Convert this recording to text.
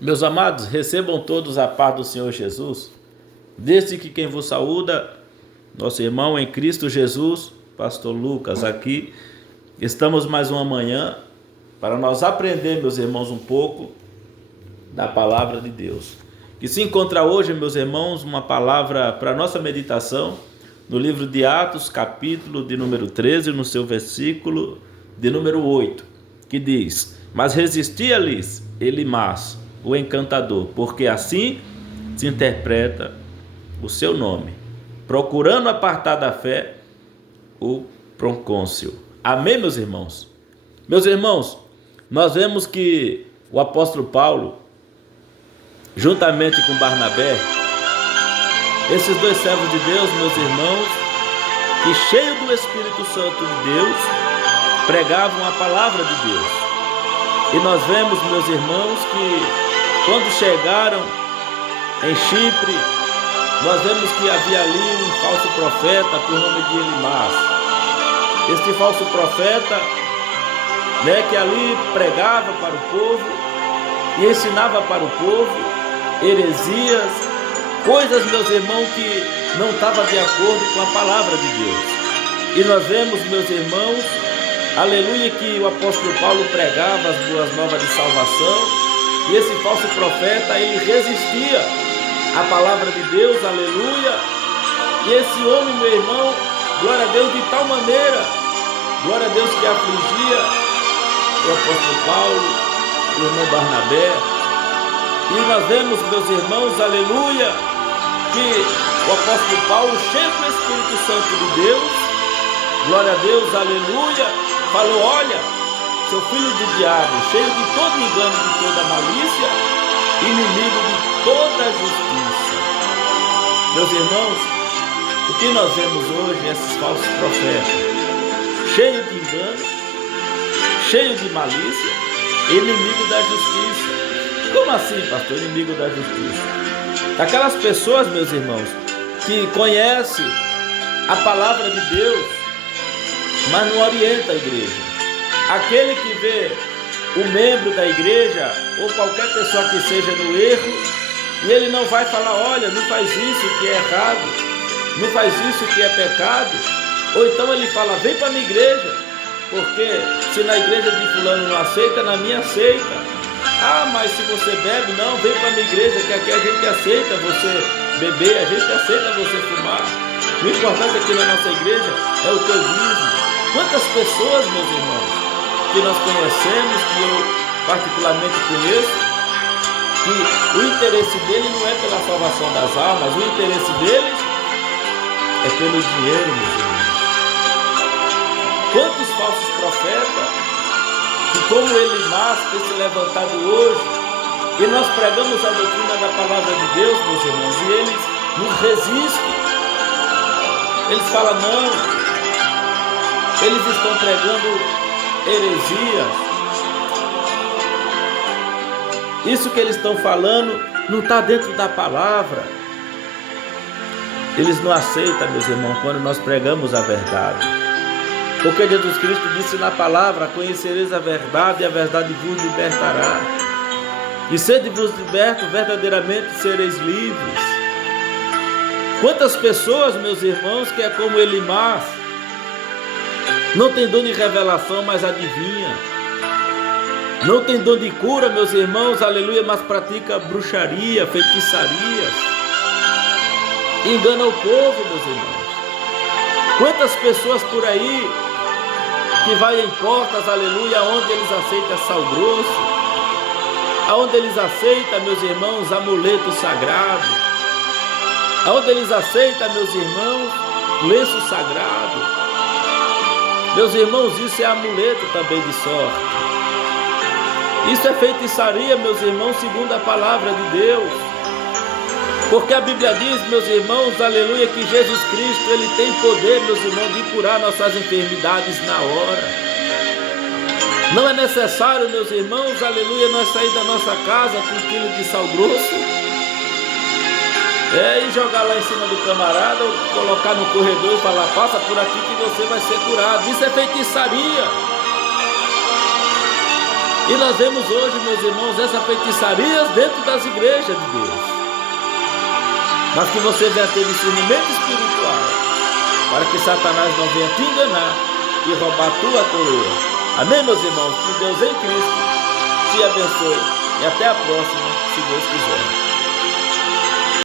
Meus amados, recebam todos a paz do Senhor Jesus. Desde que quem vos saúda, nosso irmão em Cristo Jesus, Pastor Lucas, aqui. Estamos mais uma manhã para nós aprender, meus irmãos, um pouco da palavra de Deus. Que se encontra hoje, meus irmãos, uma palavra para nossa meditação no livro de Atos, capítulo de número 13, no seu versículo de número 8, que diz: Mas resistia-lhes Elimas, o encantador, porque assim se interpreta o seu nome, procurando apartar da fé o procônsul. Amém, meus irmãos? Meus irmãos, nós vemos que o apóstolo Paulo, juntamente com Barnabé, esses dois servos de Deus, meus irmãos, que cheios do Espírito Santo de Deus, pregavam a palavra de Deus. E nós vemos, meus irmãos, que quando chegaram em Chipre, nós vemos que havia ali um falso profeta por nome de Elimas. Este falso profeta, que ali pregava para o povo e ensinava para o povo heresias, coisas, meus irmãos, que não estavam de acordo com a palavra de Deus. E nós vemos, meus irmãos, aleluia, que o apóstolo Paulo pregava as boas novas de salvação, e esse falso profeta, ele resistia à palavra de Deus, aleluia. E esse homem, meu irmão, glória a Deus, de tal maneira, glória a Deus, que afligia o apóstolo Paulo, o irmão Barnabé. E nós vemos, meus irmãos, aleluia, que o apóstolo Paulo, cheio do Espírito Santo de Deus, glória a Deus, aleluia, falou: olha, seu filho do diabo, cheio de todo engano, de toda malícia, inimigo de toda justiça. Meus irmãos, o que nós vemos hoje, esses falsos profetas, cheio de engano, cheio de malícia, inimigo da justiça. Como assim, pastor, inimigo da justiça? Aquelas pessoas, meus irmãos, que conhecem a palavra de Deus, mas não orienta a igreja. Aquele que vê o membro da igreja, ou qualquer pessoa que seja no erro, e ele não vai falar: olha, não faz isso que é errado, não faz isso que é pecado. Ou então ele fala: vem para a minha igreja, porque se na igreja de fulano não aceita, na minha aceita. Ah, mas se você bebe, não, vem para a minha igreja, que aqui a gente aceita você beber, a gente aceita você fumar. O importante aqui na nossa igreja é o teu dízimo. Quantas pessoas, meus irmãos, que nós conhecemos, que eu particularmente conheço, que o interesse dele não é pela salvação das almas, o interesse deles é pelo dinheiro, meus irmãos. Quantos falsos profetas, que como Elimas tem se levantado hoje, e nós pregamos a doutrina da palavra de Deus, meus irmãos, e eles nos resistem. Eles falam: não, eles estão pregando heresias. Isso que eles estão falando não está dentro da palavra. Eles não aceitam, meus irmãos, quando nós pregamos a verdade. Porque Jesus Cristo disse na palavra: conhecereis a verdade e a verdade vos libertará. E sede vos libertos, verdadeiramente sereis livres. Quantas pessoas, meus irmãos, que é como Elimas, não tem dom de revelação, mas adivinha. Não tem dom de cura, meus irmãos, aleluia, mas pratica bruxaria, feitiçarias. Engana o povo, meus irmãos. Quantas pessoas por aí que vai em portas, aleluia, onde eles aceitam sal grosso, aonde eles aceitam, meus irmãos, amuleto sagrado, aonde eles aceitam, meus irmãos, lenço sagrado. Meus irmãos, isso é amuleto também de sorte. Isso é feitiçaria, meus irmãos, segundo a palavra de Deus. Porque a Bíblia diz, meus irmãos, aleluia, que Jesus Cristo, ele tem poder, meus irmãos, de curar nossas enfermidades na hora. Não é necessário, meus irmãos, aleluia, nós sair da nossa casa com 1 quilo de sal grosso, e jogar lá em cima do camarada, ou colocar no corredor e falar: passa por aqui que você vai ser curado. Isso é feitiçaria. E nós vemos hoje, meus irmãos, essa feitiçaria dentro das igrejas de Deus. Mas que você venha ter discernimento espiritual, para que Satanás não venha te enganar e roubar tua coroa. Amém, meus irmãos? Que Deus em Cristo te abençoe. E até a próxima, se Deus quiser.